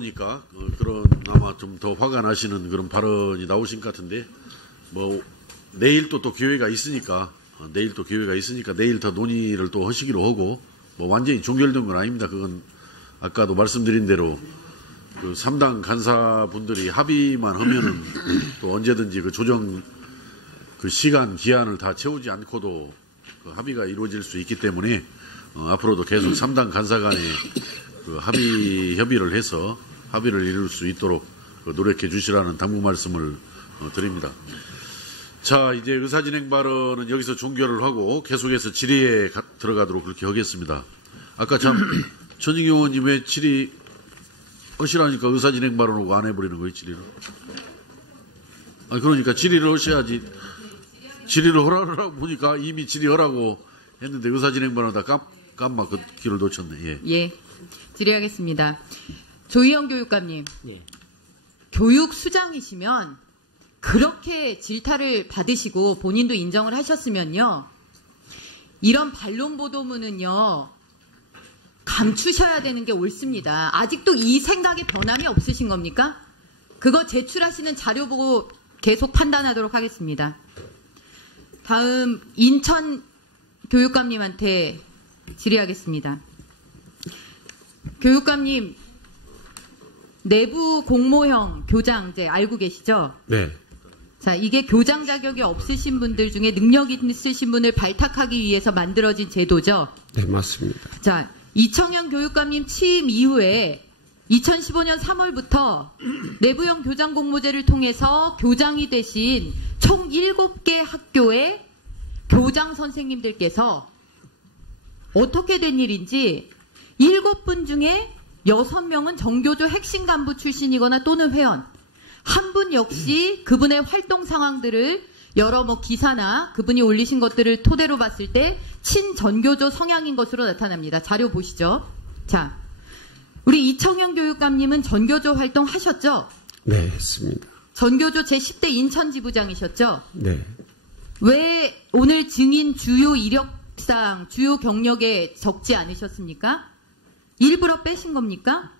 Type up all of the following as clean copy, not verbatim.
보니까 그런 아마 좀 더 화가 나시는 그런 발언이 나오신 것 같은데, 뭐 내일 또 기회가 있으니까 내일 더 논의를 또 하시기로 하고, 뭐 완전히 종결된 건 아닙니다. 그건 아까도 말씀드린 대로 그 3당 간사분들이 합의만 하면은 또 언제든지 그 조정 그 시간 기한을 다 채우지 않고도 그 합의가 이루어질 수 있기 때문에 앞으로도 계속 3당 간사 간에 그 협의를 해서 합의를 이룰 수 있도록 노력해 주시라는 당부 말씀을 드립니다. 자, 이제 의사진행 발언은 여기서 종결을 하고 계속해서 질의에 들어가도록 그렇게 하겠습니다. 아까 참 천익 의원님 왜 질의 하시라니까 의사진행 발언하고 안 해버리는 거예요, 질의를? 아니, 그러니까 질의를 하셔야지. 질의를 하라고 보니까 이미 질의하라고 했는데 의사진행 발언하다 깜막 그 길을 놓쳤네. 예. 질의하겠습니다. 조희영 교육감님. 예. 교육 수장이시면 그렇게 질타를 받으시고 본인도 인정을 하셨으면요. 이런 반론 보도문은요. 감추셔야 되는 게 옳습니다. 아직도 이 생각에 변함이 없으신 겁니까? 그거 제출하시는 자료 보고 계속 판단하도록 하겠습니다. 다음 인천 교육감님한테 질의하겠습니다. 교육감님, 내부 공모형 교장제 알고 계시죠? 네. 자, 이게 교장 자격이 없으신 분들 중에 능력 있으신 분을 발탁하기 위해서 만들어진 제도죠? 네, 맞습니다. 자, 이청현 교육감님 취임 이후에 2015년 3월부터 내부형 교장 공모제를 통해서 교장이 되신 총 7개 학교의 교장 선생님들께서 어떻게 된 일인지 7분 중에 6명은 정교조 핵심 간부 출신이거나 또는 회원, 한 분 역시 그분의 활동 상황들을 여러 기사나 그분이 올리신 것들을 토대로 봤을 때 친전교조 성향인 것으로 나타납니다. 자료 보시죠. 자, 우리 이청현 교육감님은 전교조 활동 하셨죠? 네, 했습니다. 전교조 제10대 인천지부장이셨죠? 네. 왜 오늘 증인 주요 이력상, 주요 경력에 적지 않으셨습니까? 일부러 빼신 겁니까?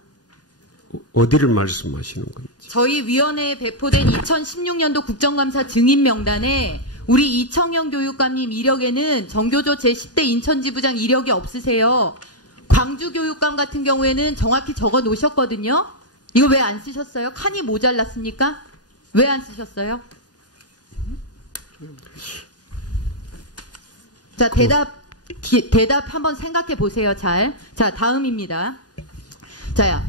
어디를 말씀하시는 건지. 저희 위원회에 배포된 2016년도 국정감사 증인 명단에 우리 이청현 교육감님 이력에는 전교조 제10대 인천지부장 이력이 없으세요. 광주 교육감 같은 경우에는 정확히 적어 놓으셨거든요. 이거 왜 안 쓰셨어요? 칸이 모자랐습니까? 왜 안 쓰셨어요? 자, 대답 한번 생각해 보세요, 잘. 자, 다음입니다. 자,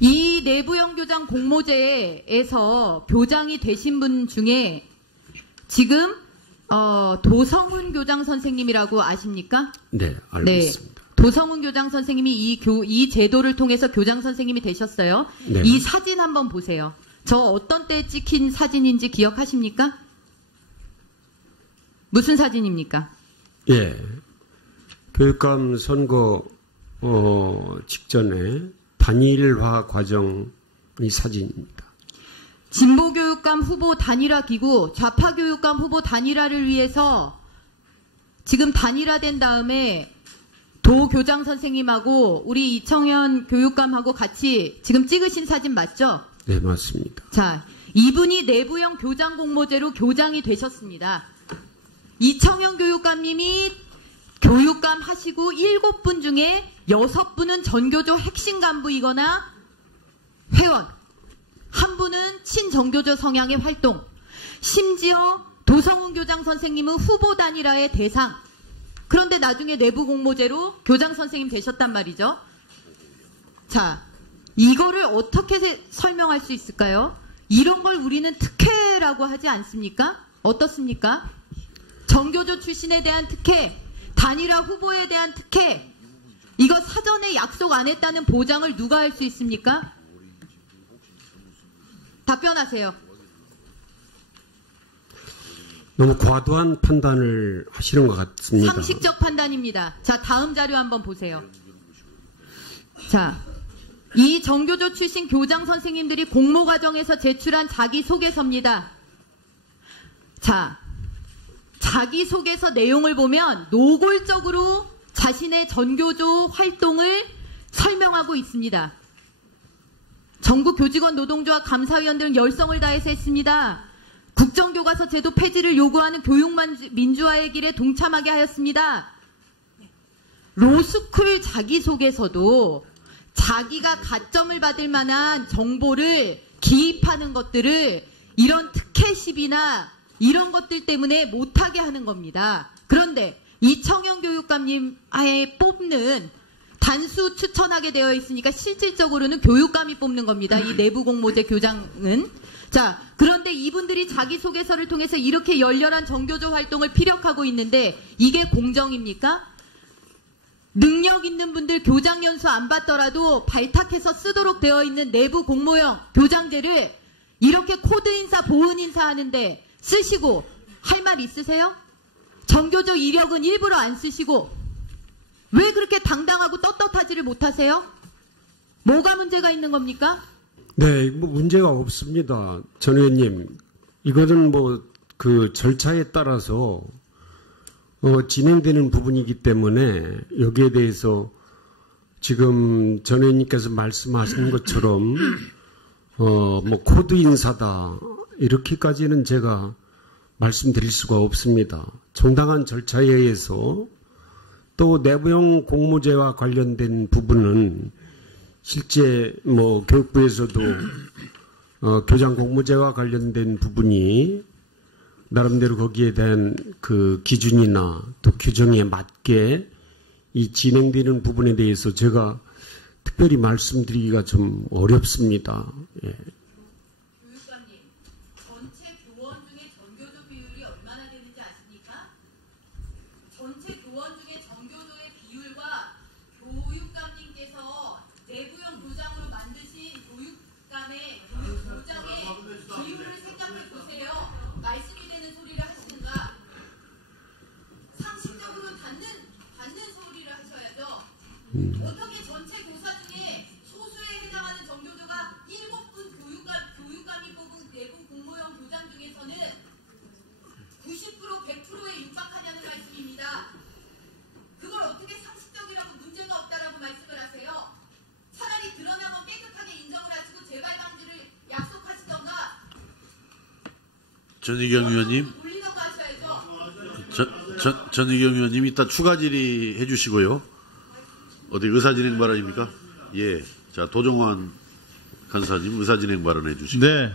이 내부형 교장 공모제에서 교장이 되신 분 중에 지금 도성훈 교장 선생님이라고 아십니까? 네, 알고 있습니다. 도성훈 교장 선생님이 이 제도를 통해서 교장 선생님이 되셨어요. 네. 이 사진 한번 보세요. 저 어떤 때 찍힌 사진인지 기억하십니까? 무슨 사진입니까? 예. 교육감 선거 직전에 단일화 과정의 사진입니다. 진보교육감 후보 단일화 기구, 좌파교육감 후보 단일화를 위해서 지금 단일화된 다음에 도 교장 선생님하고 우리 이청현 교육감하고 같이 지금 찍으신 사진 맞죠? 네, 맞습니다. 자, 이분이 내부형 교장 공모제로 교장이 되셨습니다. 이청현 교육감님이 교육감 하시고 7분 중에 6분은 전교조 핵심 간부이거나 회원, 한 분은 친정교조 성향의 활동, 심지어 도성훈 교장 선생님은 후보 단일화의 대상. 그런데 나중에 내부 공모제로 교장 선생님 되셨단 말이죠. 자, 이거를 어떻게 설명할 수 있을까요? 이런 걸 우리는 특혜라고 하지 않습니까? 어떻습니까? 정교조 출신에 대한 특혜, 단일화 후보에 대한 특혜, 이거 사전에 약속 안 했다는 보장을 누가 할 수 있습니까? 답변하세요. 너무 과도한 판단을 하시는 것 같습니다. 상식적 판단입니다. 자, 다음 자료 한번 보세요. 자, 이 정교조 출신 교장 선생님들이 공모 과정에서 제출한 자기소개서입니다. 자, 자기소개서 내용을 보면 노골적으로 자신의 전교조 활동을 설명하고 있습니다. 전국 교직원 노동조합 감사위원 등 열성을 다해서 했습니다. 국정교과서 제도 폐지를 요구하는 교육 민주화의 길에 동참하게 하였습니다. 로스쿨 자기소개서도 자기가 가점을 받을 만한 정보를 기입하는 것들을 이런 특혜 시비나 이런 것들 때문에 못하게 하는 겁니다. 그런데 이청영 교육감님 아예 뽑는 단수 추천하게 되어 있으니까 실질적으로는 교육감이 뽑는 겁니다. 이 내부 공모제 교장은. 자, 그런데 이분들이 자기소개서를 통해서 이렇게 열렬한 정교조 활동을 피력하고 있는데 이게 공정입니까? 능력 있는 분들 교장 연수 안 받더라도 발탁해서 쓰도록 되어 있는 내부 공모형 교장제를 이렇게 코드 인사, 보은 인사 하는데 쓰시고 할 말 있으세요? 정교조 이력은 일부러 안 쓰시고 왜 그렇게 당당하고 떳떳하지를 못하세요? 뭐가 문제가 있는 겁니까? 네, 뭐 문제가 없습니다. 전 의원님. 이거는 뭐 그 절차에 따라서 진행되는 부분이기 때문에 여기에 대해서 지금 전 의원님께서 말씀하신 것처럼 뭐 코드 인사다 이렇게까지는 제가 말씀드릴 수가 없습니다. 정당한 절차에 의해서 또 내부형 공모제와 관련된 부분은 실제 뭐 교육부에서도 교장 공모제와 관련된 부분이 나름대로 거기에 대한 그 기준이나 또 규정에 맞게 이 진행되는 부분에 대해서 제가 특별히 말씀드리기가 좀 어렵습니다. 예. 교육감님, 전체 교원 중에 전교조 비율이 얼마나 되는지 아십니까? 전체 교원 중에 전교조의 비율과 교육감님께서 내부형 교장으로 만드신 교육감의 교장의 비율을 생각해 보세요. 말씀이 되는 소리를 하시든가 상식적으로 닿는 소리를 하셔야죠. 어떻게 전체 교사 중에 소수에 해당하는 정교조가 7분 교육감이 뽑은 내부 공모형 교장 중에서는 90% 100%에 육박하냐는 말씀입니다. 그걸 어떻게 상식적이라고 문제가 없다라고 말씀을 하세요? 차라리 드러난 거 깨끗하게 인정을 하시고 재발 방지를 약속하시던가 전희경 의원님, 돌리던가 하셔야죠. 전희경 의원님 이따 추가 질의해 주시고요. 어디 의사진행 발언입니까? 예. 자, 도종환 간사님 의사진행 발언해 주시고. 네.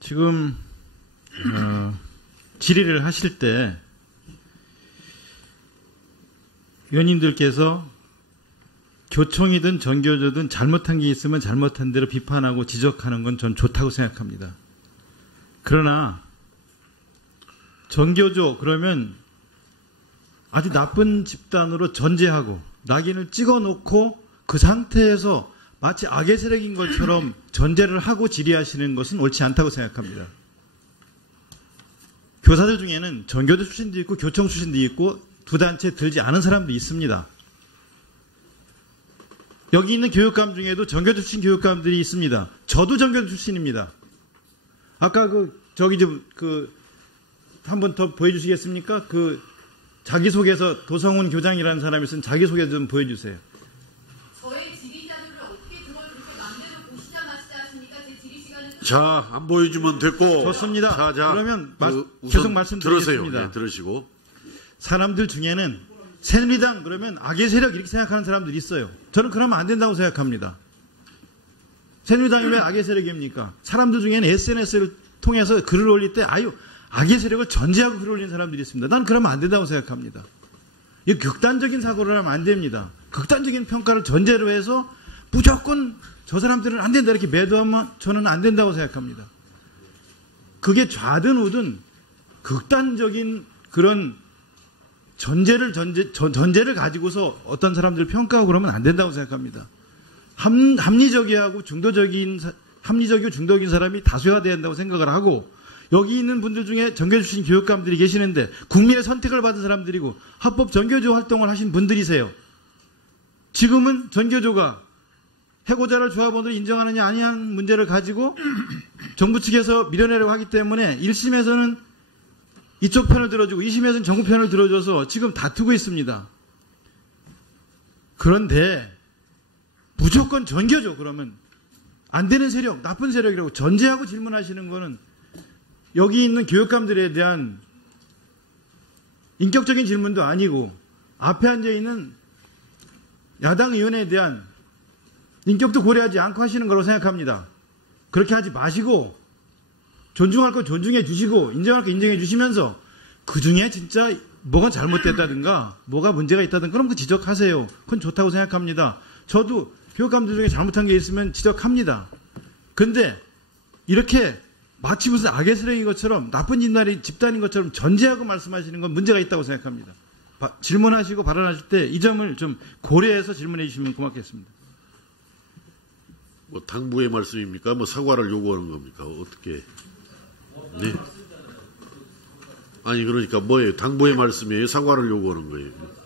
지금 질의를 하실 때 의원님들께서 교총이든 전교조든 잘못한 게 있으면 잘못한 대로 비판하고 지적하는 건 전 좋다고 생각합니다. 그러나 전교조 그러면 아주 나쁜 집단으로 전제하고 낙인을 찍어놓고 그 상태에서 마치 악의 세력인 것처럼 전제를 하고 질의하시는 것은 옳지 않다고 생각합니다. 교사들 중에는 전교조 출신도 있고 교총 출신도 있고 두 단체에 들지 않은 사람도 있습니다. 여기 있는 교육감 중에도 전교조 출신 교육감들이 있습니다. 저도 전교조 출신입니다. 아까 한 번 더 보여주시겠습니까? 자기소개서 도성훈 교장이라는 사람이 쓴 자기소개 좀 보여주세요. 저의 질의 자료를 어떻게 그걸 그렇게 마음대로 보시자 마시자 하십니까? 제 질의 시간은 자, 안 보여주면 됐고. 좋습니다. 자, 그러면 우선 계속 말씀드리겠습니다. 들으세요. 네, 들으시고. 사람들 중에는 새누리당 그러면 악의 세력 이렇게 생각하는 사람들이 있어요. 저는 그러면 안 된다고 생각합니다. 새누리당이 왜 악의 세력입니까? 사람들 중에는 SNS를 통해서 글을 올릴 때 악의 세력을 전제하고 글을 올리는 사람들이 있습니다. 난 그러면 안 된다고 생각합니다. 이 극단적인 사고를 하면 안 됩니다. 극단적인 평가를 전제로 해서 무조건 저 사람들은 안 된다 이렇게 매도하면 저는 안 된다고 생각합니다. 그게 좌든 우든 극단적인 그런 전제를 가지고서 어떤 사람들을 평가하고 그러면 안 된다고 생각합니다. 합리적이고 중도적인 사람이 다수화돼야 한다고 생각을 하고 여기 있는 분들 중에 전교조 출신 교육감들이 계시는데 국민의 선택을 받은 사람들이고 합법 전교조 활동을 하신 분들이세요. 지금은 전교조가 해고자를 조합원으로 인정하느냐 아니하는 문제를 가지고 정부 측에서 밀어내려고 하기 때문에 1심에서는 이쪽 편을 들어주고 2심에서는 정부 편을 들어줘서 지금 다투고 있습니다. 그런데 무조건 전교조 그러면 안 되는 세력, 나쁜 세력이라고 전제하고 질문하시는 거는 여기 있는 교육감들에 대한 인격적인 질문도 아니고 앞에 앉아있는 야당 의원에 대한 인격도 고려하지 않고 하시는 거라고 생각합니다. 그렇게 하지 마시고 존중할 거 존중해 주시고 인정할 거 인정해 주시면서 그중에 진짜 뭐가 잘못됐다든가 뭐가 문제가 있다든가 그럼 그 지적하세요. 그건 좋다고 생각합니다. 저도 교육감들 중에 잘못한 게 있으면 지적합니다. 근데 이렇게 마치 무슨 악의 세력인 것처럼 나쁜 집단인 것처럼 전제하고 말씀하시는 건 문제가 있다고 생각합니다. 질문하시고 발언하실 때 이 점을 좀 고려해서 질문해 주시면 고맙겠습니다. 뭐 당부의 말씀입니까? 뭐 사과를 요구하는 겁니까? 어떻게? 네. 아니 그러니까 뭐예요? 당부의 말씀이에요? 사과를 요구하는 거예요?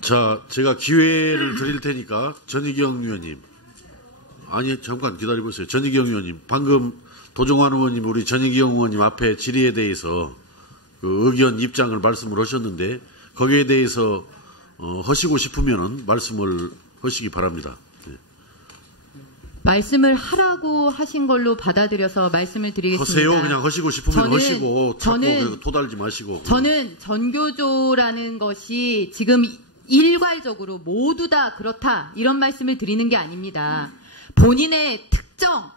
자, 제가 기회를 드릴 테니까 전희경 의원님. 아니 잠깐 기다려보세요. 전희경 의원님. 방금 도종환 의원님 우리 전희경 의원님 앞에 질의에 대해서 그 의견 입장을 말씀을 하셨는데 거기에 대해서 하시고 싶으면은 말씀을 하시기 바랍니다. 네. 말씀을 하라고 하신 걸로 받아들여서 말씀을 드리겠습니다. 하세요. 그냥 하시고 싶으면 하시고 자꾸 토달지 마시고. 저는 전교조라는 것이 지금 일괄적으로 모두 다 그렇다 이런 말씀을 드리는 게 아닙니다. 본인의 특정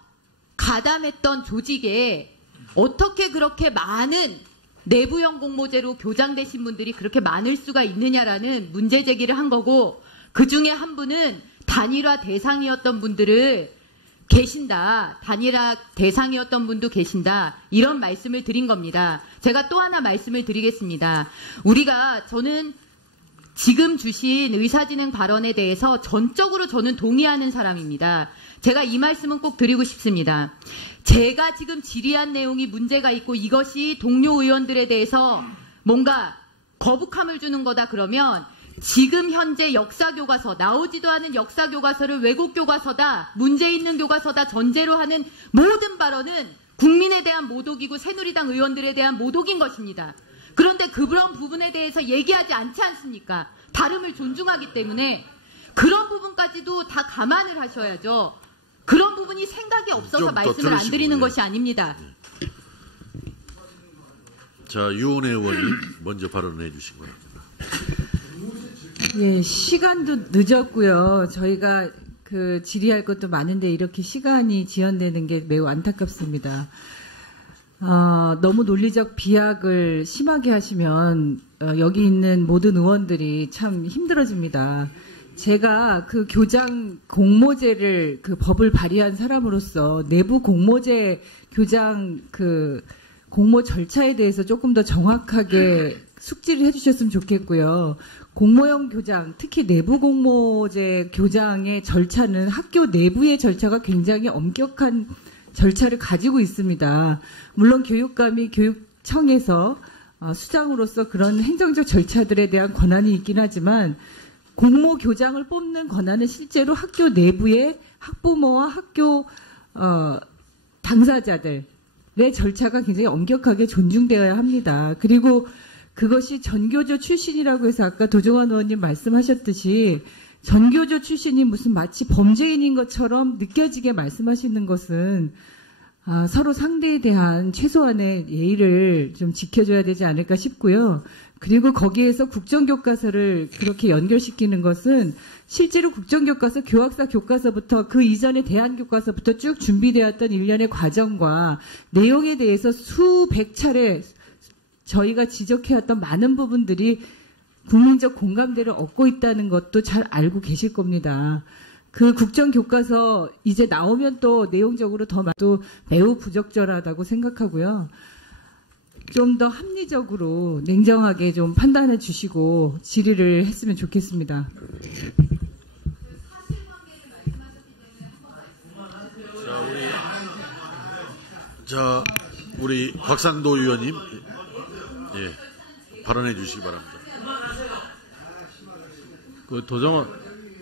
가담했던 조직에 어떻게 그렇게 많은 내부형 공모제로 교장되신 분들이 그렇게 많을 수가 있느냐라는 문제 제기를 한 거고 그중에 한 분은 단일화 대상이었던 분들을 계신다. 단일화 대상이었던 분도 계신다. 이런 말씀을 드린 겁니다. 제가 또 하나 말씀을 드리겠습니다. 저는 지금 주신 의사진행 발언에 대해서 전적으로 저는 동의하는 사람입니다. 제가 이 말씀은 꼭 드리고 싶습니다. 제가 지금 질의한 내용이 문제가 있고 이것이 동료 의원들에 대해서 뭔가 거북함을 주는 거다 그러면 지금 현재 역사교과서, 나오지도 않은 역사교과서를 왜곡교과서다, 문제 있는 교과서다 전제로 하는 모든 발언은 국민에 대한 모독이고 새누리당 의원들에 대한 모독인 것입니다. 그런데 그런 부분에 대해서 얘기하지 않지 않습니까? 다름을 존중하기 때문에 그런 부분까지도 다 감안을 하셔야죠. 그런 부분이 생각이 없어서 말씀을 안 드리는 것이 아닙니다. 자, 유은혜 의원님 먼저 발언해 주시기 바랍니다. 예, 시간도 늦었고요. 저희가 질의할 것도 많은데 이렇게 시간이 지연되는 게 매우 안타깝습니다. 너무 논리적 비약을 심하게 하시면 여기 있는 모든 의원들이 참 힘들어집니다. 제가 그 교장 공모제를 법을 발의한 사람으로서 내부 공모제 교장 공모 절차에 대해서 조금 더 정확하게 숙지를 해주셨으면 좋겠고요. 공모형 교장, 특히 내부 공모제 교장의 절차는 학교 내부의 절차가 굉장히 엄격한 절차를 가지고 있습니다. 물론 교육감이 교육청에서 수장으로서 그런 행정적 절차들에 대한 권한이 있긴 하지만 공모 교장을 뽑는 권한은 실제로 학교 내부의 학부모와 학교 당사자들의 절차가 굉장히 엄격하게 존중되어야 합니다. 그리고 그것이 전교조 출신이라고 해서 아까 도종환 의원님 말씀하셨듯이 전교조 출신이 무슨 마치 범죄인인 것처럼 느껴지게 말씀하시는 것은 서로 상대에 대한 최소한의 예의를 좀 지켜줘야 되지 않을까 싶고요. 그리고 거기에서 국정교과서를 그렇게 연결시키는 것은 실제로 국정교과서, 교학사 교과서부터 그 이전의 대한교과서부터 쭉 준비되었던 일련의 과정과 내용에 대해서 수백 차례 저희가 지적해왔던 많은 부분들이 국민적 공감대를 얻고 있다는 것도 잘 알고 계실 겁니다. 그 국정교과서 이제 나오면 또 내용적으로 또 매우 부적절하다고 생각하고요. 좀 더 합리적으로 냉정하게 좀 판단해 주시고 질의를 했으면 좋겠습니다. 자, 우리 곽상도 의원님, 예, 발언해 주시기 바랍니다.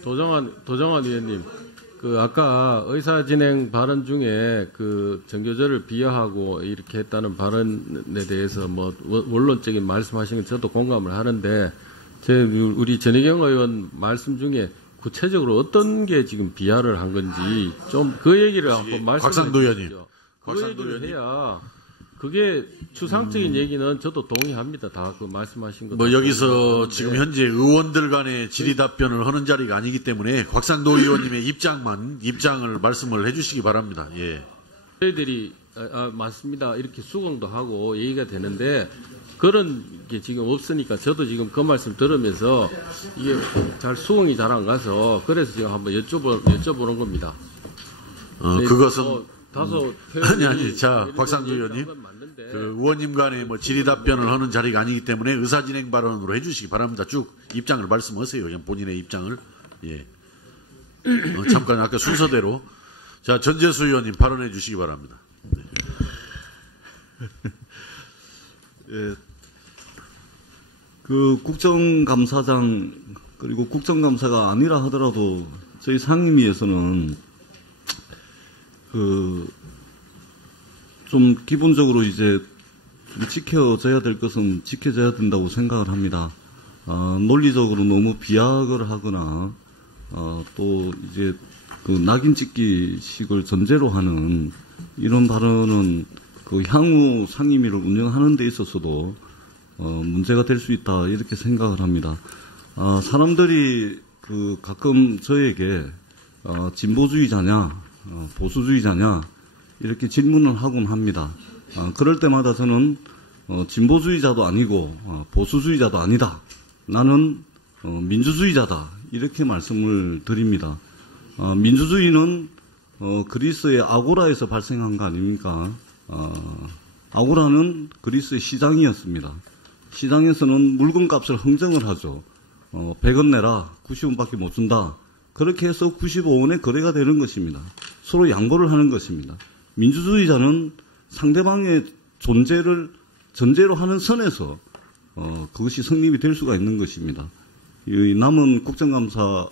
도정환 의원님, 그 아까 의사진행 발언 중에 그 전교조를 비하하고 이렇게 했다는 발언에 대해서 뭐 원론적인 말씀하신 건 저도 공감을 하는데 우리 전혜경 의원 말씀 중에 구체적으로 어떤 게 지금 비하를 한 건지 좀 그 얘기를 한번 말씀해 곽상도 의원님. 주십시오. 그 얘기를 해야 그게 추상적인 얘기는 저도 동의합니다. 다 그 말씀하신 것. 뭐 여기서 지금 현재 의원들 간의 질의 답변을 하는 자리가 아니기 때문에 곽상도 의원님의 입장을 말씀을 해주시기 바랍니다. 예. 저희들이 맞습니다. 이렇게 수긍도 하고 얘기가 되는데 그런 게 지금 없으니까 저도 지금 그 말씀 들으면서 이게 잘 수긍이 잘 안 가서 그래서 지금 한번 여쭤보는 겁니다. 그것은 다소 아니 자 곽상도 의원님 그 의원님 간의 뭐 질의 답변을 하는 자리가 아니기 때문에 의사진행 발언으로 해주시기 바랍니다. 쭉 입장을 말씀하세요. 그냥 본인의 입장을. 예. 잠깐 아까 순서대로 자 전재수 의원님 발언해 주시기 바랍니다. 예. 그 국정감사장 그리고 국정감사가 아니라 하더라도 저희 상임위에서는 좀 기본적으로 이제 좀 지켜져야 될 것은 지켜져야 된다고 생각을 합니다. 논리적으로 너무 비약을 하거나 또 이제 그 낙인 찍기식을 전제로 하는 이런 발언은 그 향후 상임위를 운영하는 데 있어서도 문제가 될 수 있다 이렇게 생각을 합니다. 사람들이 그 가끔 저에게 진보주의자냐 보수주의자냐 이렇게 질문을 하곤 합니다. 그럴 때마다 저는 진보주의자도 아니고 보수주의자도 아니다. 나는 민주주의자다. 이렇게 말씀을 드립니다. 민주주의는 그리스의 아고라에서 발생한 거 아닙니까? 아고라는 그리스의 시장이었습니다. 시장에서는 물건값을 흥정을 하죠. 100원 내라 90원밖에 못 준다. 그렇게 해서 95원에 거래가 되는 것입니다. 서로 양보를 하는 것입니다. 민주주의자는 상대방의 존재를 전제로 하는 선에서 그것이 성립이 될 수가 있는 것입니다. 이 남은 국정감사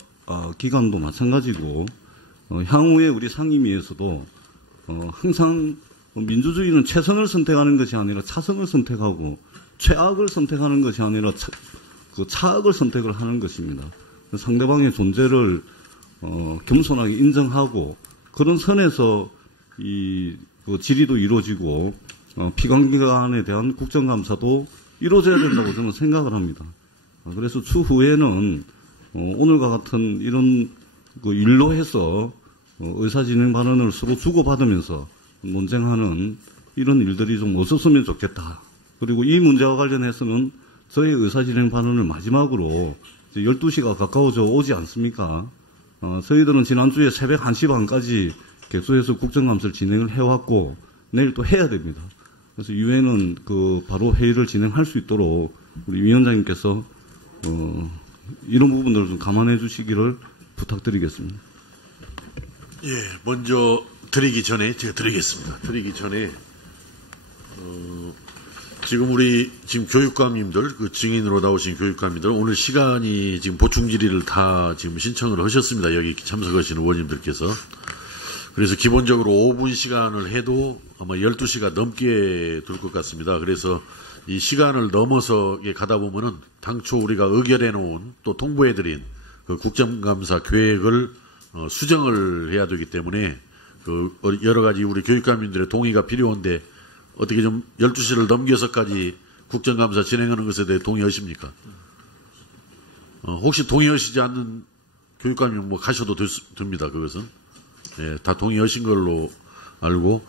기간도 마찬가지고 향후에 우리 상임위에서도 항상 민주주의는 최선을 선택하는 것이 아니라 차선을 선택하고 최악을 선택하는 것이 아니라 차악을 선택을 하는 것입니다. 상대방의 존재를 겸손하게 인정하고 그런 선에서 그 질의도 이루어지고 피감기관에 대한 국정감사도 이루어져야 된다고 저는 생각을 합니다. 그래서 추후에는 오늘과 같은 이런 그 일로 해서 의사진행 발언을 서로 주고받으면서 논쟁하는 이런 일들이 좀 없었으면 좋겠다. 그리고 이 문제와 관련해서는 저의 의사진행 발언을 마지막으로 12시가 가까워져 오지 않습니까? 저희들은 지난주에 새벽 1시 반까지 개소해서 국정감사를 진행을 해왔고 내일 또 해야 됩니다. 그래서 이후에는 바로 회의를 진행할 수 있도록 우리 위원장님께서 이런 부분들을 좀 감안해 주시기를 부탁드리겠습니다. 예, 먼저 드리기 전에 제가 드리겠습니다. 드리기 전에 지금 교육감님들 그 증인으로 나오신 교육감님들 오늘 시간이 지금 보충 질의를 다 지금 신청을 하셨습니다. 여기 참석하시는 의원님들께서. 그래서 기본적으로 5분 시간을 해도 아마 12시가 넘게 될 것 같습니다. 그래서 이 시간을 넘어서 가다 보면은 당초 우리가 의결해 놓은 또 통보해 드린 그 국정감사 계획을 수정을 해야 되기 때문에 그 여러 가지 우리 교육감님들의 동의가 필요한데 어떻게 좀 12시를 넘겨서까지 국정감사 진행하는 것에 대해 동의하십니까? 혹시 동의하시지 않는 교육감님 뭐 가셔도 됩니다. 그것은. 예, 다 동의하신 걸로 알고,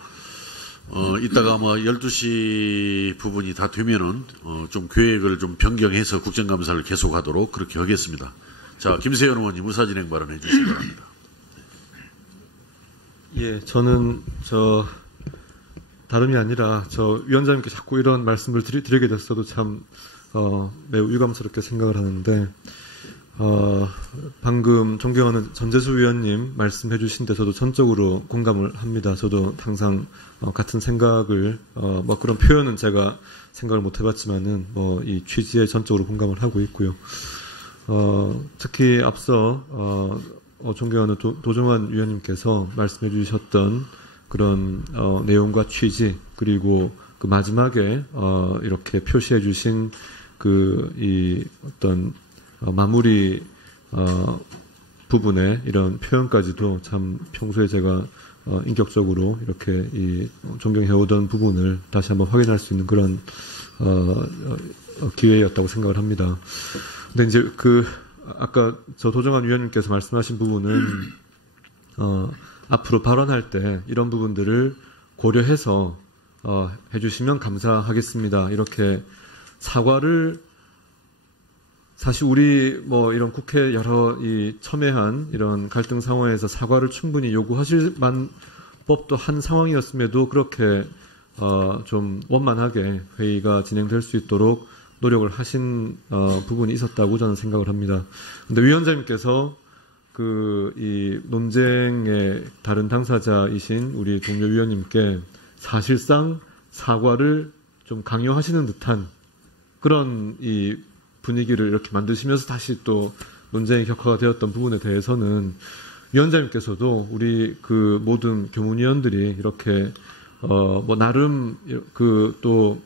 이따가 아마 12시 부분이 다 되면은, 좀 계획을 좀 변경해서 국정감사를 계속하도록 그렇게 하겠습니다. 자, 김세현 의원님 의사진행 발언해 주시기 바랍니다. 예, 저는 다름이 아니라 위원장님께 자꾸 이런 말씀을 드리게 됐어도 참 매우 유감스럽게 생각을 하는데 방금 존경하는 전재수 위원님 말씀해 주신 데 저도 전적으로 공감을 합니다. 저도 항상 같은 생각을 뭐 그런 표현은 제가 생각을 못 해봤지만은 이 취지에 전적으로 공감을 하고 있고요. 특히 앞서 존경하는 도종환 위원님께서 말씀해 주셨던 그런 내용과 취지, 그리고 그 마지막에 이렇게 표시해 주신 이 어떤 마무리 부분에 이런 표현까지도 참 평소에 제가 인격적으로 이렇게 존경해오던 부분을 다시 한번 확인할 수 있는 그런 기회였다고 생각을 합니다. 근데 이제 아까 도정환 위원님께서 말씀하신 부분은 앞으로 발언할 때 이런 부분들을 고려해서 해주시면 감사하겠습니다. 이렇게 사과를 사실 우리 이런 국회 여러 첨예한 이런 갈등 상황에서 사과를 충분히 요구하실 법도 한 상황이었음에도 그렇게 좀 원만하게 회의가 진행될 수 있도록 노력을 하신 부분이 있었다고 저는 생각을 합니다. 근데 위원장님께서 이 논쟁의 다른 당사자이신 우리 동료 위원님께 사실상 사과를 좀 강요하시는 듯한 그런 분위기를 이렇게 만드시면서 다시 또 논쟁이 격화가 되었던 부분에 대해서는 위원장님께서도 우리 모든 교문위원들이 이렇게 나름 또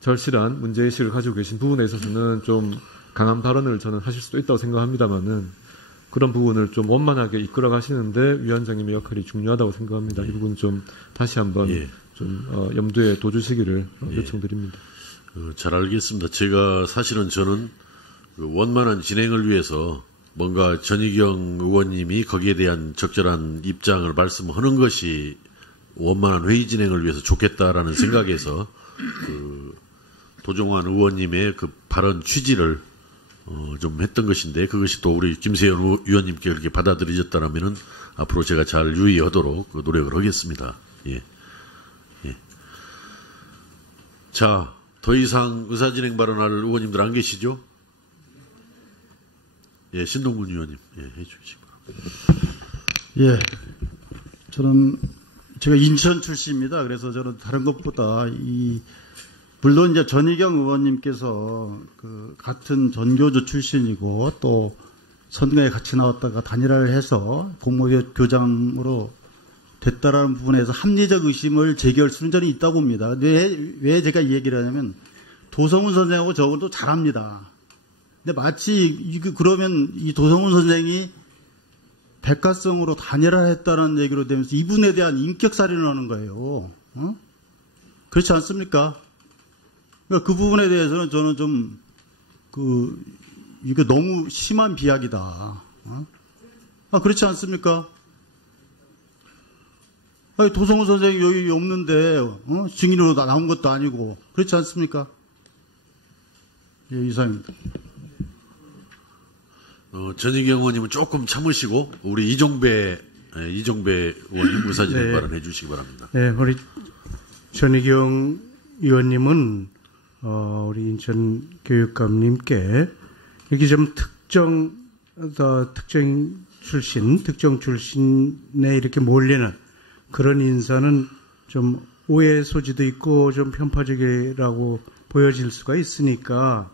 절실한 문제의식을 가지고 계신 부분에 있어서는 좀 강한 발언을 저는 하실 수도 있다고 생각합니다만은 그런 부분을 좀 원만하게 이끌어 가시는데 위원장님의 역할이 중요하다고 생각합니다. 이 부분 좀 다시 한번 좀 염두에 둬주시기를 요청드립니다. 잘 알겠습니다. 사실은 저는 원만한 진행을 위해서 뭔가 전희경 의원님이 거기에 대한 적절한 입장을 말씀하는 것이 원만한 회의 진행을 위해서 좋겠다라는 생각에서 도종환 의원님의 발언 취지를 좀 했던 것인데 그것이 또 우리 김세현 의원님께 그렇게 받아들여졌다라면은 앞으로 제가 잘 유의하도록 노력을 하겠습니다. 예. 자, 더 이상 의사진행 발언할 의원님들 안 계시죠? 예, 신동근 의원님, 해주시기 바랍니다. 예, 제가 인천 출신입니다. 그래서 저는 다른 것보다 물론 이제 전희경 의원님께서 같은 전교조 출신이고 또 선거에 같이 나왔다가 단일화를 해서 공모교장으로 됐다라는 부분에서 합리적 의심을 제기할 수는 저는 있다고 봅니다. 왜 제가 이 얘기를 하냐면 도성훈 선생하고 저하고는 또 잘합니다. 근데 마치 그러면 이 도성훈 선생이 백화성으로 단일화했다는 얘기로 되면서 이분에 대한 인격살인을 하는 거예요. 그렇지 않습니까? 그러니까 그 부분에 대해서는 저는 좀 이거 너무 심한 비약이다. 그렇지 않습니까? 도성훈 선생이 여기 없는데 증인으로 나온 것도 아니고 그렇지 않습니까? 예, 이상입니다. 전희경 의원님은 조금 참으시고 우리 이종배 의원님 의사진행 발언해 주시기 바랍니다. 네, 우리 전희경 의원님은 우리 인천 교육감님께 이렇게 좀 특정 출신에 이렇게 몰리는 그런 인사는 좀 오해 소지도 있고 좀 편파적이라고 보여질 수가 있으니까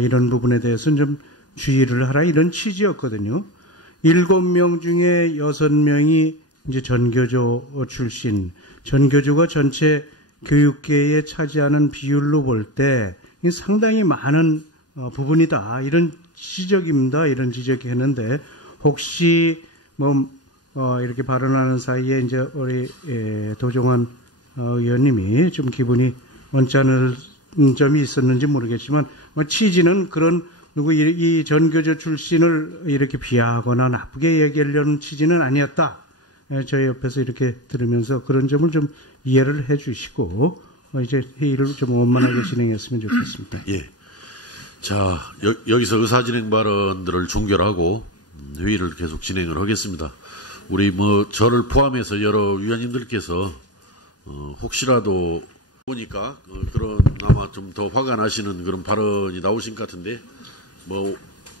이런 부분에 대해서는 좀 주의를 하라 이런 취지였거든요. 7명 중에 6명이 이제 전교조 출신, 전교조가 전체 교육계에 차지하는 비율로 볼 때 상당히 많은 부분이다. 이런 지적입니다. 이런 지적이 했는데 혹시 이렇게 발언하는 사이에 이제 우리 도종환 의원님이 좀 기분이 언짢을 점이 있었는지 모르겠지만 취지는 그런 이 전교조 출신을 이렇게 비하하거나 나쁘게 얘기하려는 취지는 아니었다. 저희 옆에서 이렇게 들으면서 그런 점을 좀 이해를 해 주시고 이제 회의를 좀 원만하게 진행했으면 좋겠습니다. 예. 자, 여기서 의사진행 발언들을 종결하고 회의를 계속 진행을 하겠습니다. 우리 저를 포함해서 여러 위원님들께서 혹시라도 보니까 그런 아마 좀 더 화가 나시는 그런 발언이 나오신 것 같은데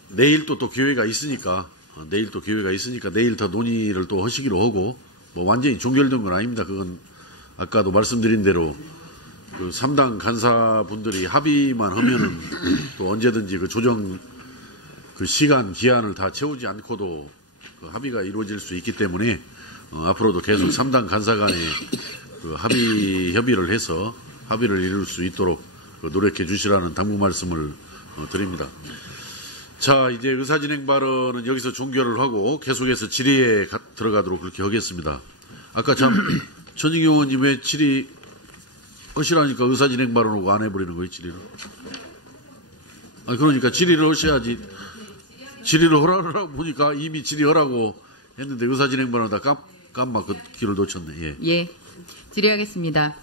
내일 또 기회가 있으니까 내일 더 논의를 또 하시기로 하고 완전히 종결된 건 아닙니다. 그건 아까도 말씀드린 대로 3당 간사분들이 합의만 하면은 또 언제든지 조정 시간 기한을 다 채우지 않고도 그 합의가 이루어질 수 있기 때문에 앞으로도 계속 3당 간사 간에 그 협의를 해서 합의를 이룰 수 있도록 노력해 주시라는 당부 말씀을 드립니다. 자, 이제 의사진행 발언은 여기서 종결을 하고 계속해서 질의에 들어가도록 그렇게 하겠습니다. 아까 참 전익 의원님 왜 질의 하시라니까 의사진행 발언하고 안 해버리는 거예요, 질의를? 그러니까 질의를 하셔야지. 질의를 하라고 보니까 이미 질의하라고 했는데 의사진행 발언하다 깜막 그 길을 놓쳤네. 예. 질의하겠습니다.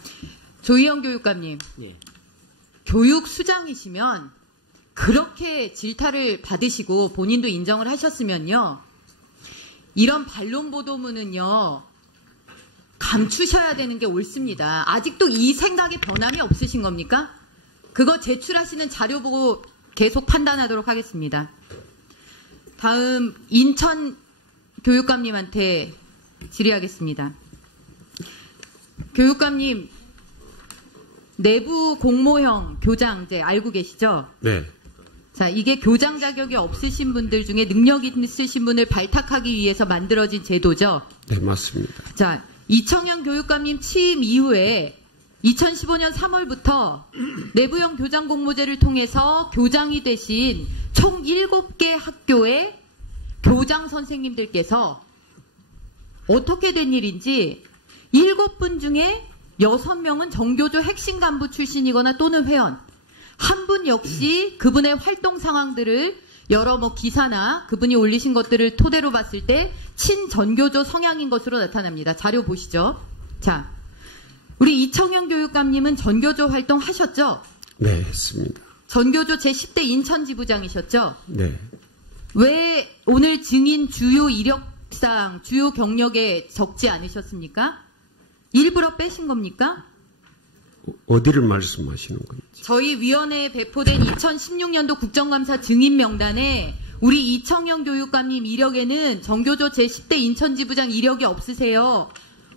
조희영 교육감님. 예. 교육 수장이시면 그렇게 질타를 받으시고 본인도 인정을 하셨으면요. 이런 반론 보도문은요. 감추셔야 되는 게 옳습니다. 아직도 이 생각에 변함이 없으신 겁니까? 그거 제출하시는 자료 보고 계속 판단하도록 하겠습니다. 다음 인천 교육감님한테 질의하겠습니다. 교육감님, 내부 공모형 교장제 알고 계시죠? 네. 자, 이게 교장 자격이 없으신 분들 중에 능력 있으신 분을 발탁하기 위해서 만들어진 제도죠? 네, 맞습니다. 자, 이청현 교육감님 취임 이후에 2015년 3월부터 내부형 교장 공모제를 통해서 교장이 되신 총 7개 학교의 교장 선생님들께서 어떻게 된 일인지 7분 중에 6명은 정교조 핵심 간부 출신이거나 또는 회원, 한 분 역시 그분의 활동 상황들을 여러 기사나 그분이 올리신 것들을 토대로 봤을 때 친전교조 성향인 것으로 나타납니다. 자료 보시죠. 자, 우리 이청현 교육감님은 전교조 활동 하셨죠? 네, 했습니다. 전교조 제10대 인천지부장이셨죠? 네. 왜 오늘 증인 주요 이력상 주요 경력에 적지 않으셨습니까? 일부러 빼신 겁니까? 어디를 말씀하시는 건지. 저희 위원회에 배포된 2016년도 국정감사 증인 명단에 우리 이청현 교육감님 이력에는 전교조 제10대 인천지부장 이력이 없으세요.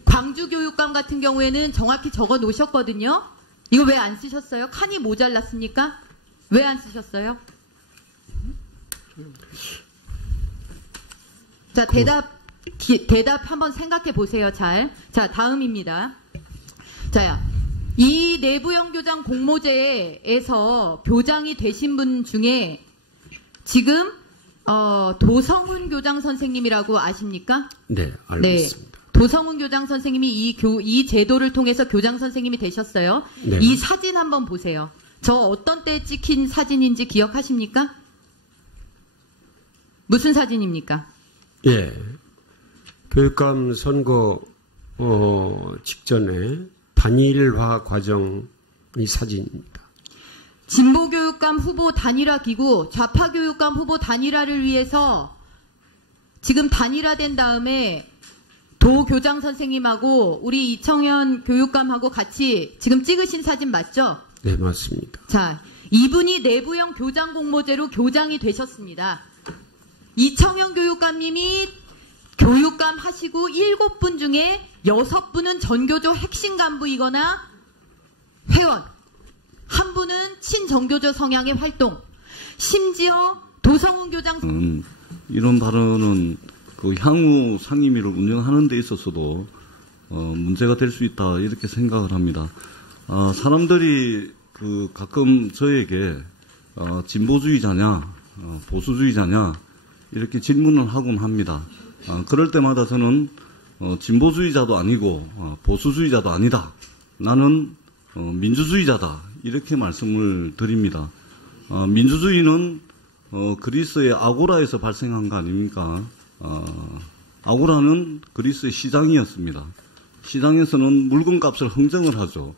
광주 교육감 같은 경우에는 정확히 적어 놓으셨거든요. 이거 왜 안 쓰셨어요? 칸이 모자랐습니까? 왜 안 쓰셨어요? 자, 대답 한번 생각해 보세요, 잘. 자, 다음입니다. 자, 이 내부형 교장 공모제에서 교장이 되신 분 중에 지금 도성훈 교장 선생님이라고 아십니까? 네, 알고 있습니다. 도성훈 교장 선생님이 이 제도를 통해서 교장 선생님이 되셨어요. 네. 이 사진 한번 보세요. 저 어떤 때 찍힌 사진인지 기억하십니까? 무슨 사진입니까? 예. 교육감 선거 직전에 단일화 과정의 사진입니다. 진보교육감 후보 단일화 기구, 좌파교육감 후보 단일화를 위해서 지금 단일화된 다음에 도 교장 선생님하고 우리 이청현 교육감하고 같이 지금 찍으신 사진 맞죠? 네, 맞습니다. 자, 이분이 내부형 교장 공모제로 교장이 되셨습니다. 이청현 교육감님이 교육감 하시고 7분 중에 6분은 전교조 핵심 간부이거나 회원, 한 분은 친정교조 성향의 활동, 심지어 도성훈 교장 이런 발언은 그 향후 상임위를 운영하는 데 있어서도 문제가 될 수 있다 이렇게 생각을 합니다. 사람들이 그 가끔 저에게 진보주의자냐 보수주의자냐 이렇게 질문을 하곤 합니다. 그럴 때마다 저는 진보주의자도 아니고 보수주의자도 아니다. 나는 민주주의자다. 이렇게 말씀을 드립니다. 민주주의는 그리스의 아고라에서 발생한 거 아닙니까? 아고라는 그리스의 시장이었습니다. 시장에서는 물건값을 흥정을 하죠.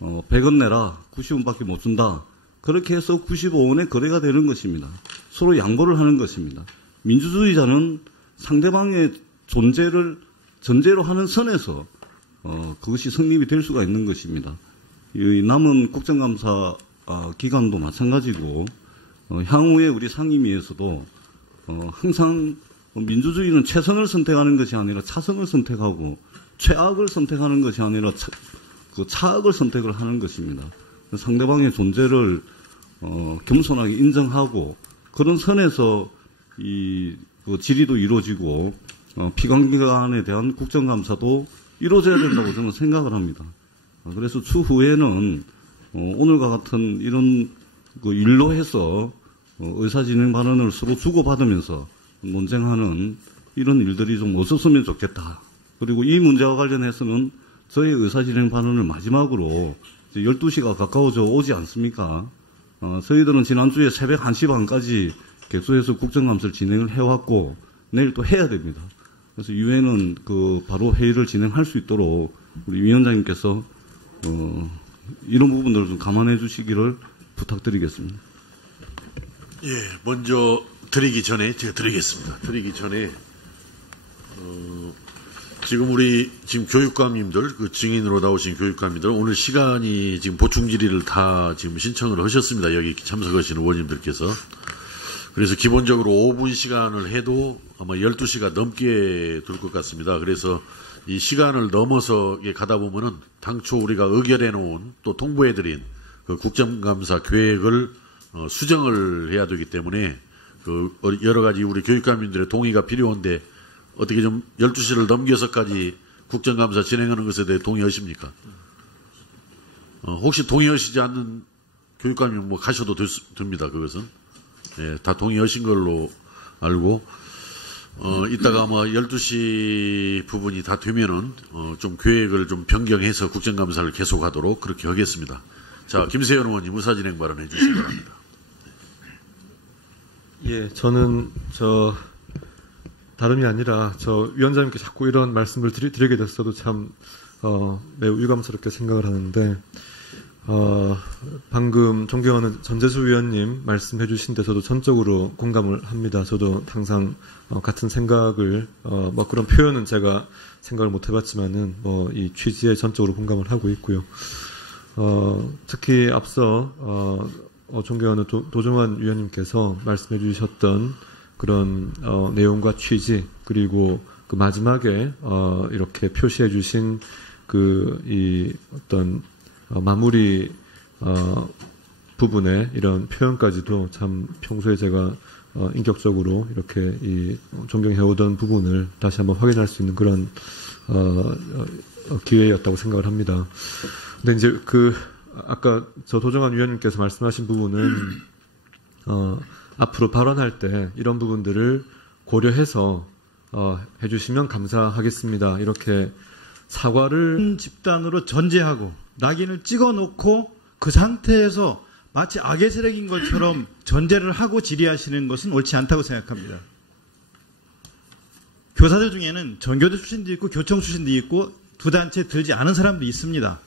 100원 내라 90원밖에 못 준다. 그렇게 해서 95원에 거래가 되는 것입니다. 서로 양보를 하는 것입니다. 민주주의자는 상대방의 존재를 전제로 하는 선에서 그것이 성립이 될 수가 있는 것입니다. 이 남은 국정감사 기간도 마찬가지고 향후에 우리 상임위에서도 항상 민주주의는 최선을 선택하는 것이 아니라 차선을 선택하고 최악을 선택하는 것이 아니라 그 차악을 선택을 하는 것입니다. 상대방의 존재를 겸손하게 인정하고 그런 선에서 이 그 질의도 이루어지고 피감기관에 대한 국정감사도 이루어져야 된다고 저는 생각을 합니다. 그래서 추후에는 오늘과 같은 이런 그 일로 해서 의사진행 발언을 서로 주고받으면서 논쟁하는 이런 일들이 좀 없었으면 좋겠다. 그리고 이 문제와 관련해서는 저의 의사진행 발언을 마지막으로 12시가 가까워져 오지 않습니까? 저희들은 지난주에 새벽 1시 반까지 계속해서 국정감사를 진행을 해왔고 내일 또 해야 됩니다. 그래서 이후에는 그 바로 회의를 진행할 수 있도록 우리 위원장님께서 이런 부분들을 좀 감안해 주시기를 부탁드리겠습니다. 예, 먼저 드리기 전에 제가 드리겠습니다. 드리기 전에 지금 우리 지금 교육감님들 그 증인으로 나오신 교육감님들 오늘 시간이 지금 보충 질의를 다 지금 신청을 하셨습니다. 여기 참석하시는 의원님들께서. 그래서 기본적으로 5분 시간을 해도 아마 12시가 넘게 될 것 같습니다. 그래서 이 시간을 넘어서 가다 보면은 당초 우리가 의결해 놓은 또 통보해 드린 그 국정감사 계획을 수정을 해야 되기 때문에 그 여러 가지 우리 교육감님들의 동의가 필요한데 어떻게 좀 12시를 넘겨서까지 국정감사 진행하는 것에 대해 동의하십니까? 혹시 동의하시지 않는 교육감님 뭐 가셔도 됩니다. 그것은. 예, 다 동의하신 걸로 알고, 이따가 아마 12시 부분이 다 되면은, 좀 계획을 좀 변경해서 국정감사를 계속하도록 그렇게 하겠습니다. 자, 김세현 의원님 의사진행 발언해 주시기 바랍니다. 예, 저는 다름이 아니라 위원장님께 자꾸 이런 말씀을 드리게 됐어도 참 매우 유감스럽게 생각을 하는데 방금 존경하는 전재수 위원님 말씀해 주신 데 저도 전적으로 공감을 합니다. 저도 항상 같은 생각을 뭐 그런 표현은 제가 생각을 못 해봤지만은 이 취지에 전적으로 공감을 하고 있고요. 특히 앞서 존경하는 도종환 위원님께서 말씀해 주셨던 그런 내용과 취지 그리고 그 마지막에 이렇게 표시해 주신 이 어떤 마무리 부분에 이런 표현까지도 참 평소에 제가 인격적으로 이렇게 존경해오던 부분을 다시 한번 확인할 수 있는 그런 기회였다고 생각을 합니다. 근데 이제 아까 도정환 위원님께서 말씀하신 부분은 앞으로 발언할 때 이런 부분들을 고려해서 해주시면 감사하겠습니다. 이렇게 사과를 집단으로 전제하고 낙인을 찍어놓고 그 상태에서 마치 악의 세력인 것처럼 전제를 하고 질의하시는 것은 옳지 않다고 생각합니다. 교사들 중에는 전교조 출신도 있고 교청 출신도 있고 두 단체 들지 않은 사람도 있습니다.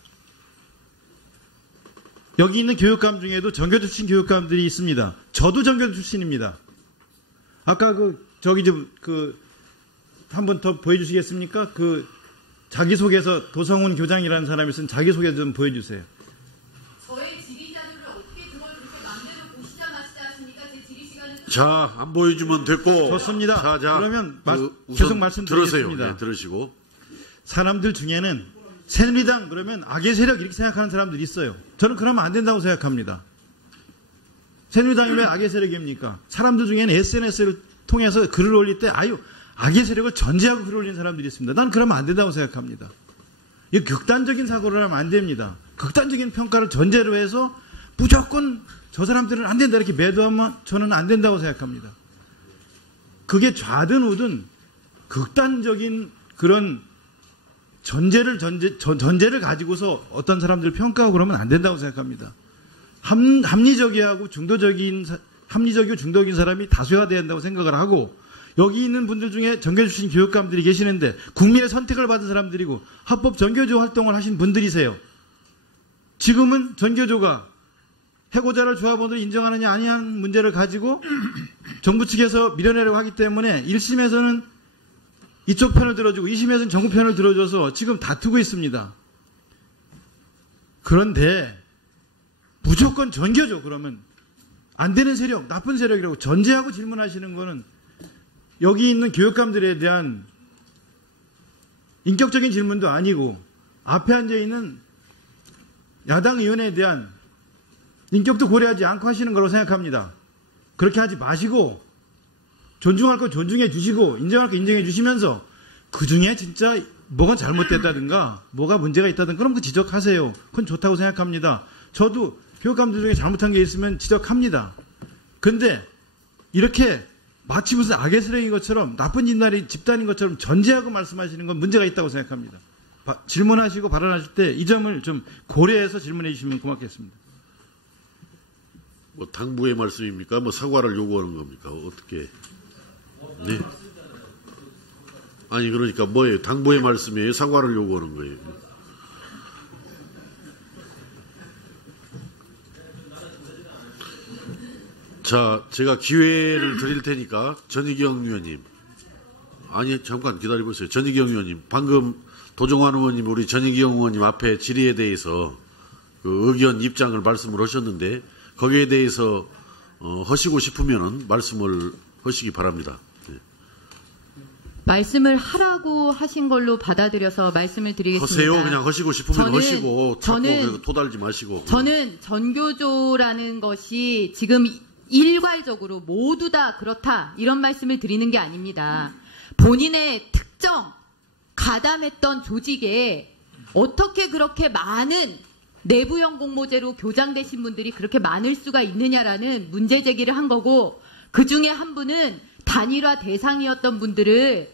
여기 있는 교육감 중에도 전교조 출신 교육감들이 있습니다. 저도 전교조 출신입니다. 아까 한 번 더 보여주시겠습니까? 자기소개서 도성훈 교장이라는 사람이 쓴 자기소개 좀 보여주세요. 저의 질의 자료를 어떻게 그걸 그렇게 마음대로 보시자 마시자 하십니까? 제 질의 시간은 자, 안 보여주면 됐고. 좋습니다. 자, 그러면 계속 말씀드리겠습니다. 들으세요. 네, 들으시고. 사람들 중에는 새누리당 그러면 악의 세력 이렇게 생각하는 사람들이 있어요. 저는 그러면 안 된다고 생각합니다. 새누리당이 왜 악의 세력입니까? 사람들 중에는 SNS를 통해서 글을 올릴 때 악의 세력을 전제하고 글을 올리는 사람들이 있습니다. 나는 그러면 안 된다고 생각합니다. 이 극단적인 사고를 하면 안 됩니다. 극단적인 평가를 전제로 해서 무조건 저 사람들은 안 된다 이렇게 매도하면 저는 안 된다고 생각합니다. 그게 좌든 우든 극단적인 그런 전제를 가지고서 어떤 사람들을 평가하고 그러면 안 된다고 생각합니다. 합리적이고 중도적인 사람이 다수화돼야 한다고 생각을 하고 여기 있는 분들 중에 전교조 출신 교육감들이 계시는데 국민의 선택을 받은 사람들이고 합법 전교조 활동을 하신 분들이세요. 지금은 전교조가 해고자를 조합원으로 인정하느냐 아니냐는 문제를 가지고 정부 측에서 밀어내려고 하기 때문에 1심에서는 이쪽 편을 들어주고 2심에서는 정부 편을 들어줘서 지금 다투고 있습니다. 그런데 무조건 전교조 그러면 안 되는 세력, 나쁜 세력이라고 전제하고 질문하시는 거는 여기 있는 교육감들에 대한 인격적인 질문도 아니고 앞에 앉아있는 야당 의원에 대한 인격도 고려하지 않고 하시는 거라고 생각합니다. 그렇게 하지 마시고 존중할 거 존중해 주시고 인정할 거 인정해 주시면서 그중에 진짜 뭐가 잘못됐다든가 뭐가 문제가 있다든가 그럼 그 지적하세요. 그건 좋다고 생각합니다. 저도 교육감들 중에 잘못한 게 있으면 지적합니다. 근데 이렇게 마치 무슨 악의 세력인 것처럼 나쁜 집단인 것처럼 전제하고 말씀하시는 건 문제가 있다고 생각합니다. 질문하시고 발언하실 때 이 점을 좀 고려해서 질문해 주시면 고맙겠습니다. 뭐 당부의 말씀입니까? 뭐 사과를 요구하는 겁니까? 어떻게? 네. 아니 그러니까 뭐예요? 당부의 말씀이에요? 사과를 요구하는 거예요? 자, 제가 기회를 드릴 테니까 전희경 의원님. 아니 잠깐 기다려보세요. 전희경 의원님. 방금 도종환 의원님 우리 전희경 의원님 앞에 질의에 대해서 그 의견 입장을 말씀을 하셨는데 거기에 대해서 하시고 싶으면은 말씀을 하시기 바랍니다. 네. 말씀을 하라고 하신 걸로 받아들여서 말씀을 드리겠습니다. 하세요. 그냥 하시고 싶으면 하시고 자꾸 토달지 마시고. 저는 전교조라는 것이 지금 일괄적으로 모두 다 그렇다 이런 말씀을 드리는 게 아닙니다. 본인의 특정 가담했던 조직에 어떻게 그렇게 많은 내부형 공모제로 교장되신 분들이 그렇게 많을 수가 있느냐라는 문제 제기를 한 거고 그중에 한 분은 단일화 대상이었던 분들을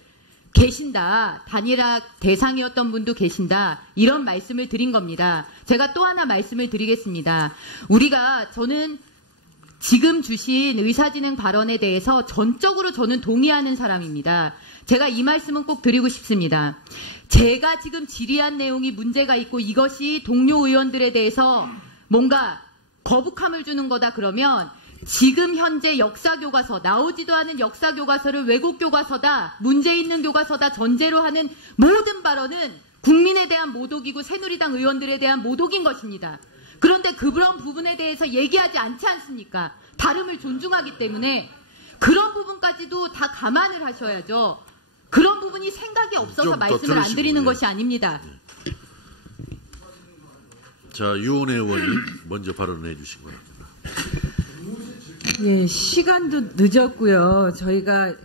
계신다. 단일화 대상이었던 분도 계신다. 이런 말씀을 드린 겁니다. 제가 또 하나 말씀을 드리겠습니다. 저는 지금 주신 의사진행 발언에 대해서 전적으로 저는 동의하는 사람입니다. 제가 이 말씀은 꼭 드리고 싶습니다. 제가 지금 질의한 내용이 문제가 있고 이것이 동료 의원들에 대해서 뭔가 거북함을 주는 거다 그러면 지금 현재 역사교과서, 나오지도 않은 역사교과서를 왜곡 교과서다, 문제 있는 교과서다 전제로 하는 모든 발언은 국민에 대한 모독이고 새누리당 의원들에 대한 모독인 것입니다. 그런데 그런 부분에 대해서 얘기하지 않지 않습니까? 다름을 존중하기 때문에 그런 부분까지도 다 감안을 하셔야죠. 그런 부분이 생각이 없어서 말씀을 안 드리는 것이 아닙니다. 자, 유은혜 의원님 먼저 발언해 주시기 바랍니다. 예, 시간도 늦었고요. 저희가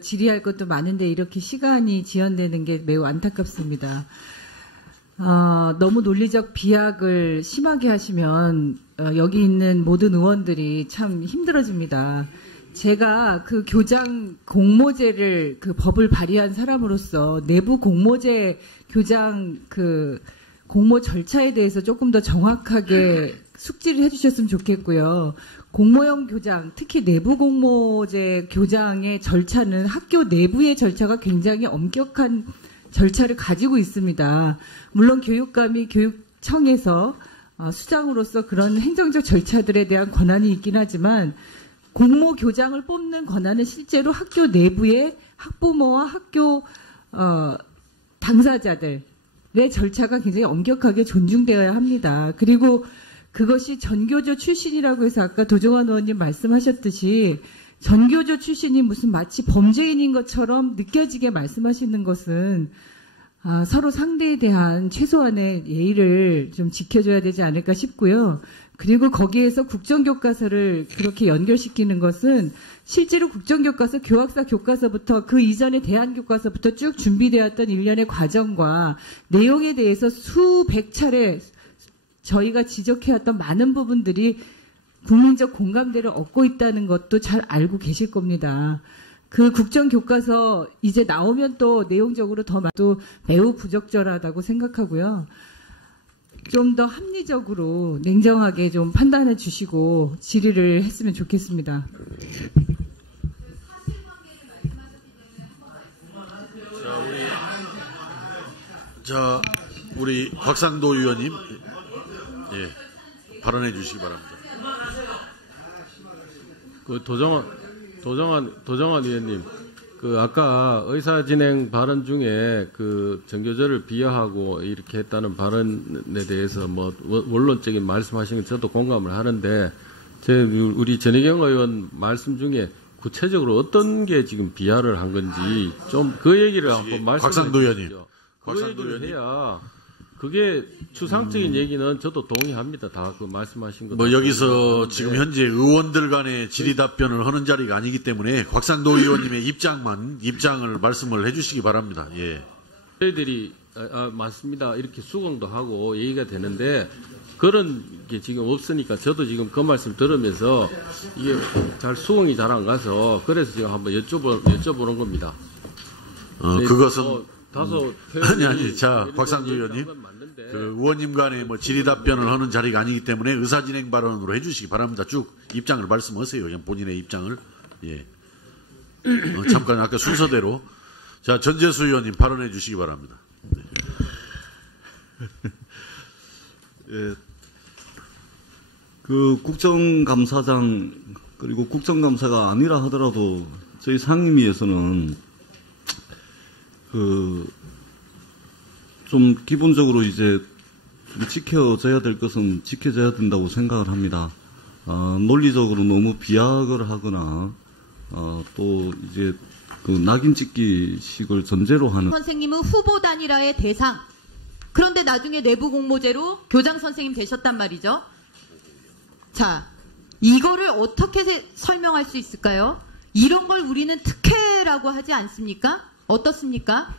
질의할 것도 많은데 이렇게 시간이 지연되는 게 매우 안타깝습니다. 너무 논리적 비약을 심하게 하시면 여기 있는 모든 의원들이 참 힘들어집니다. 제가 그 교장 공모제를 법을 발의한 사람으로서 내부 공모제 교장 공모 절차에 대해서 조금 더 정확하게 숙지를 해주셨으면 좋겠고요. 공모형 교장, 특히 내부 공모제 교장의 절차는 학교 내부의 절차가 굉장히 엄격한 절차를 가지고 있습니다. 물론 교육감이 교육청에서 수장으로서 그런 행정적 절차들에 대한 권한이 있긴 하지만 공모 교장을 뽑는 권한은 실제로 학교 내부의 학부모와 학교 당사자들의 절차가 굉장히 엄격하게 존중되어야 합니다. 그리고 그것이 전교조 출신이라고 해서 아까 도종환 의원님 말씀하셨듯이 전교조 출신이 무슨 마치 범죄인인 것처럼 느껴지게 말씀하시는 것은 서로 상대에 대한 최소한의 예의를 좀 지켜줘야 되지 않을까 싶고요. 그리고 거기에서 국정교과서를 그렇게 연결시키는 것은 실제로 국정교과서, 교학사 교과서부터 그 이전의 대한교과서부터 쭉 준비되었던 일련의 과정과 내용에 대해서 수백 차례 저희가 지적해왔던 많은 부분들이 국민적 공감대를 얻고 있다는 것도 잘 알고 계실 겁니다. 그 국정교과서 이제 나오면 또 내용적으로 또 매우 부적절하다고 생각하고요. 좀 더 합리적으로 냉정하게 좀 판단해 주시고 질의를 했으면 좋겠습니다. 자, 우리 곽상도 의원님, 예, 발언해 주시기 바랍니다. 도정환 의원님, 아까 의사진행 발언 중에 전교조를 비하하고 이렇게 했다는 발언에 대해서 원론적인 말씀하신 건 저도 공감을 하는데, 우리 전희경 의원 말씀 중에 구체적으로 어떤 게 지금 비하를 한 건지 좀 그 얘기를 한번 말씀해 주시죠. 곽상도 의원님. 그 얘기를 해야 그게 추상적인 얘기는 저도 동의합니다. 다 그 말씀하신 거. 뭐 여기서 지금 현재 의원들 간의 질의 답변을 하는 자리가 아니기 때문에 곽상도 의원님의 입장을 말씀을 해주시기 바랍니다. 예. 저희들이 맞습니다. 이렇게 수긍도 하고 얘기가 되는데 그런 게 지금 없으니까 저도 지금 그 말씀 들으면서 이게 잘 수긍이 잘 안 가서 그래서 제가 한번 여쭤보는 겁니다. 그것은 다소 아니 자 곽상도 의원님 그 의원님 간의 뭐 질의 답변을 하는 자리가 아니기 때문에 의사진행 발언으로 해주시기 바랍니다. 쭉 입장을 말씀하세요. 그냥 본인의 입장을. 예. 잠깐 아까 순서대로 자 전재수 의원님 발언해 주시기 바랍니다. 네. 예. 그 국정감사장 그리고 국정감사가 아니라 하더라도 저희 상임위에서는 좀 기본적으로 이제 좀 지켜져야 될 것은 지켜져야 된다고 생각을 합니다. 논리적으로 너무 비약을 하거나 또 이제 그 낙인 찍기식을 전제로 하는 선생님은 후보 단일화의 대상. 그런데 나중에 내부 공모제로 교장 선생님 되셨단 말이죠. 자, 이거를 어떻게 설명할 수 있을까요? 이런 걸 우리는 특혜라고 하지 않습니까? 어떻습니까?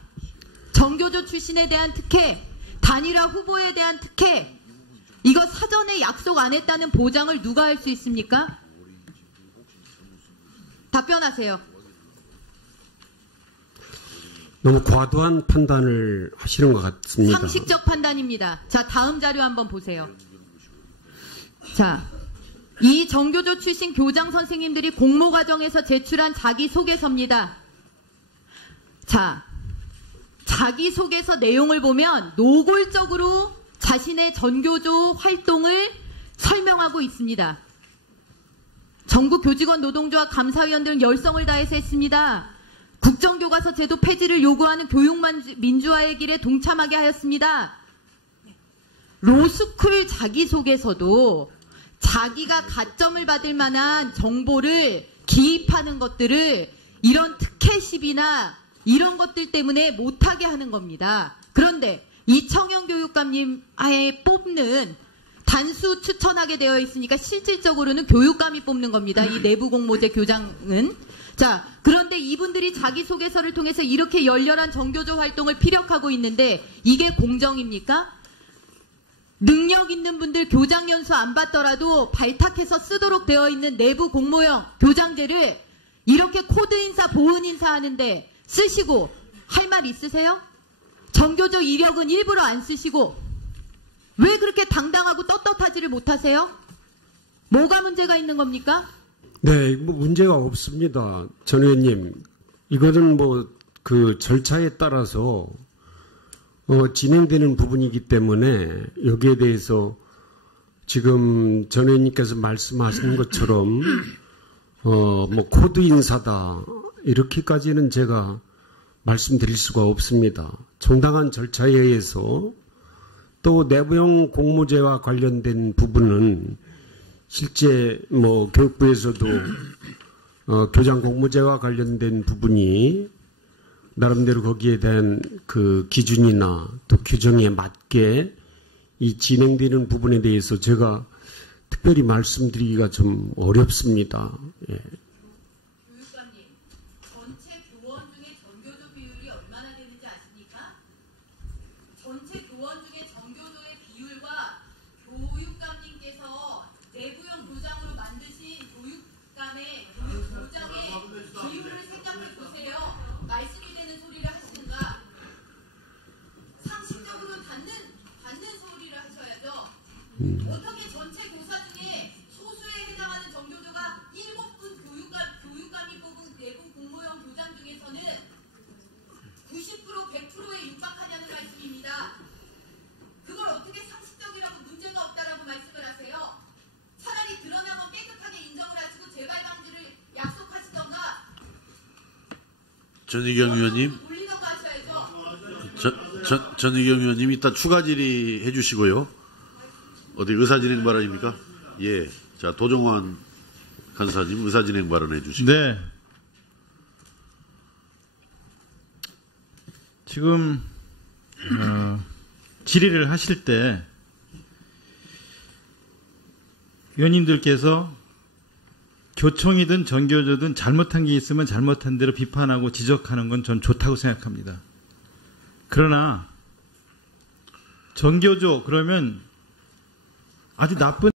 정교조 출신에 대한 특혜, 단일화 후보에 대한 특혜, 이거 사전에 약속 안 했다는 보장을 누가 할 수 있습니까? 답변하세요. 너무 과도한 판단을 하시는 것 같습니다. 상식적 판단입니다. 자, 다음 자료 한번 보세요. 자, 이 정교조 출신 교장 선생님들이 공모 과정에서 제출한 자기소개서입니다. 자, 자기소개서 내용을 보면 노골적으로 자신의 전교조 활동을 설명하고 있습니다. 전국 교직원 노동조합 감사위원들은 열성을 다해서 했습니다. 국정교과서 제도 폐지를 요구하는 교육민주화의 길에 동참하게 하였습니다. 로스쿨 자기소개서도 자기가 가점을 받을 만한 정보를 기입하는 것들을 이런 특혜십이나 이런 것들 때문에 못하게 하는 겁니다. 그런데 이청영 교육감님 아예 뽑는 단수 추천하게 되어 있으니까 실질적으로는 교육감이 뽑는 겁니다. 이 내부 공모제 교장은. 자, 그런데 이분들이 자기소개서를 통해서 이렇게 열렬한 정교조 활동을 피력하고 있는데 이게 공정입니까? 능력 있는 분들 교장 연수 안 받더라도 발탁해서 쓰도록 되어 있는 내부 공모형 교장제를 이렇게 코드 인사, 보은 인사 하는데 쓰시고 할 말 있으세요? 정교조 이력은 일부러 안 쓰시고 왜 그렇게 당당하고 떳떳하지를 못하세요? 뭐가 문제가 있는 겁니까? 네, 뭐 문제가 없습니다. 전 의원님. 이거는 뭐 그 절차에 따라서 진행되는 부분이기 때문에 여기에 대해서 지금 전 의원님께서 말씀하신 것처럼 뭐 코드 인사다 이렇게까지는 제가 말씀드릴 수가 없습니다. 정당한 절차에 의해서 또 내부형 공모제와 관련된 부분은 실제 뭐 교육부에서도 교장 공모제와 관련된 부분이 나름대로 거기에 대한 그 기준이나 또 규정에 맞게 이 진행되는 부분에 대해서 제가 특별히 말씀드리기가 좀 어렵습니다. 예. 교육감님, 전체 교원 중에 정교조 비율이 얼마나 되는지 아십니까? 전체 교원 중에 정교조의 비율과 교육감님께서 내부형 교장으로 만드신 교장의 비율을 생각해 보세요. 말씀이 되는 소리를 하시는가? 상식적으로 받는 소리를 하셔야죠. 어떻게 전체 교사 중에 소수에 해당하는 정교조가 7분 교육감이 뽑은 내부 공모형 교장 중에서는 90% 100%에 육박하냐는 말씀입니다. 그걸 어떻게 상식적이라고 문제가 없다라고 말씀을 하세요? 차라리 드러난 건 깨끗하게 인정을 하시고 재발 방지를 약속하시던가. 전희경 의원님. 올리던가 하셔야죠. 전희경 의원님 이따 추가 질의해 주시고요. 어디 의사진행 발언입니까? 예. 자, 도종환 간사님 의사진행 발언해 주시고. 네. 지금 질의를 하실 때 의원님들께서 교총이든 전교조든 잘못한 게 있으면 잘못한 대로 비판하고 지적하는 건 전 좋다고 생각합니다. 그러나 전교조 그러면 아주 나쁜